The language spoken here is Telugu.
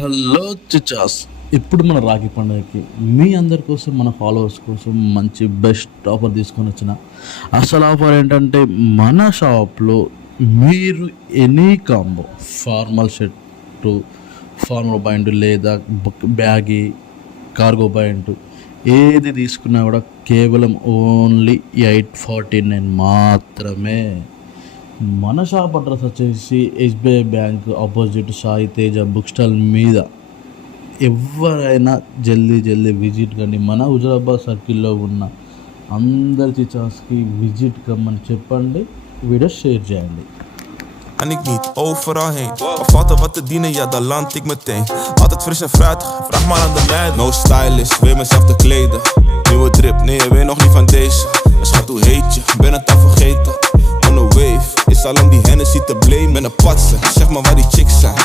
హలో చిచాస్. ఇప్పుడు మన రాఖీ పండుగకి మీ అందరి కోసం, మన ఫాలోవర్స్ కోసం మంచి బెస్ట్ ఆఫర్ తీసుకొని వచ్చిన. అసలు ఆఫర్ ఏంటంటే, మన షాప్లో మీరు any combo formal shirt, formal pant లేదా బ్యాగీ, కార్గో ప్యాంటు ఏది తీసుకున్నా కూడా కేవలం ఓన్లీ 849 మాత్రమే. మన షాప్ అడ్రస్ వచ్చేసి SBI bank opposite Sai Teja book stall మీద. ఎవరైనా జల్దీ విజిట్ కండి. మన హుజరాబాద్ సర్కిల్లో ఉన్న అందరి చిచాస్కి విజిట్ కమ్మని చెప్పండి, వీడియో షేర్ చేయండి. En ik niet overal heen. Maar valt er wat te dienen, ja dan land ik meteen. Altijd fris en fruitig, vraag maar aan de meiden. No stylist, weet mezelf te kleden. Nieuwe drip, nee je weet nog niet van deze. En schat hoe heet je, ben het al vergeten. On the wave, is al lang die Hennessy te blame. Ben een patser, zeg maar waar die chicks zijn.